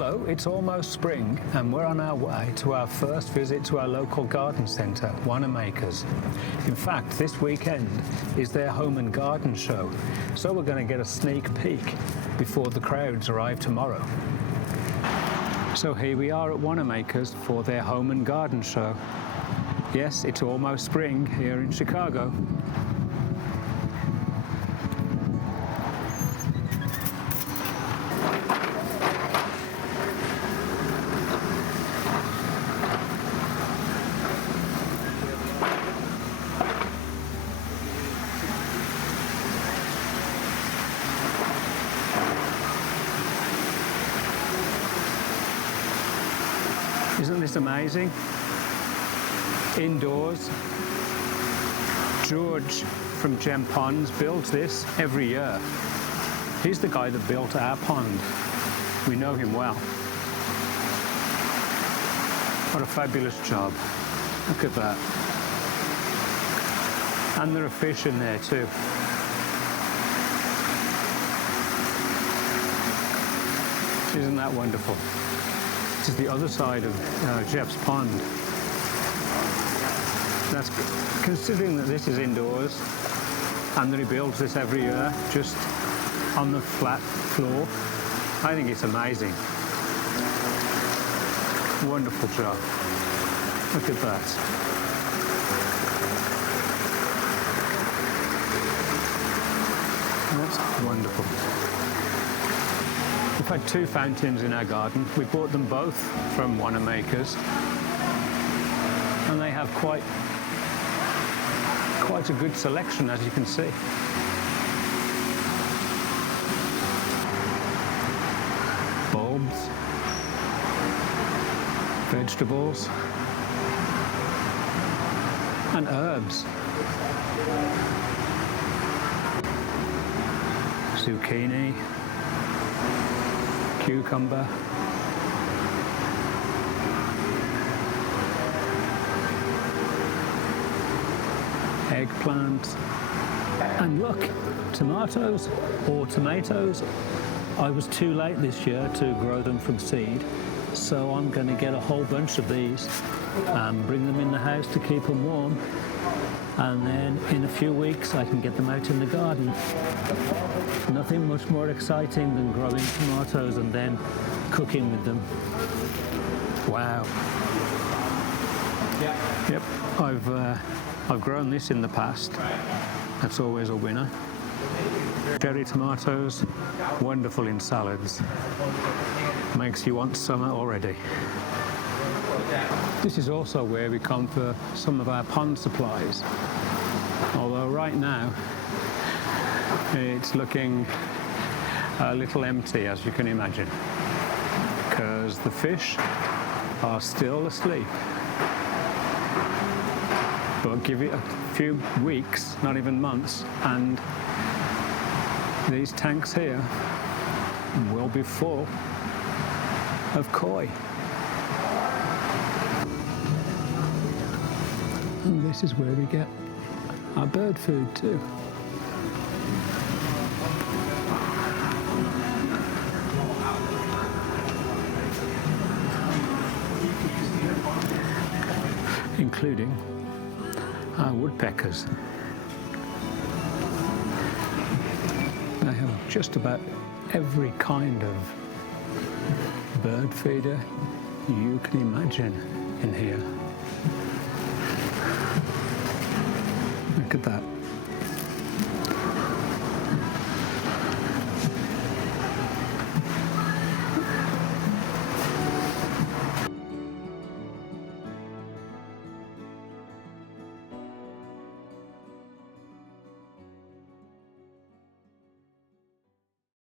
Hello, it's almost spring and we're on our way to our first visit to our local garden centre, Wanamaker's. In fact, this weekend is their home and garden show, so we're going to get a sneak peek before the crowds arrive tomorrow. So here we are at Wanamaker's for their home and garden show. Yes, it's almost spring here in Chicago. Isn't this amazing? Indoors. George from Gem Ponds builds this every year. He's the guy that built our pond. We know him well. What a fabulous job. Look at that. And there are fish in there too. Isn't that wonderful? This is the other side of Jeff's pond. That's considering that this is indoors and that he builds this every year just on the flat floor. I think it's amazing. Wonderful job. Look at that. That's wonderful. We've had two fountains in our garden. We bought them both from Wanamaker's, and they have quite a good selection, as you can see. Bulbs, vegetables, and herbs. Zucchini, cucumber, eggplant, and look, tomatoes or tomatoes. I was too late this year to grow them from seed, so I'm going to get a whole bunch of these and bring them in the house to keep them warm, and then in a few weeks I can get them out in the garden. Nothing much more exciting than growing tomatoes and then cooking with them. Wow. Yep, I've grown this in the past. That's always a winner. Cherry tomatoes, wonderful in salads. Makes you want summer already. This is also where we come for some of our pond supplies. Although right now, it's looking a little empty, as you can imagine, because the fish are still asleep. But give it a few weeks, not even months, and these tanks here will be full of koi. And this is where we get our bird food too. Including our woodpeckers. They have just about every kind of bird feeder you can imagine in here. Look at that.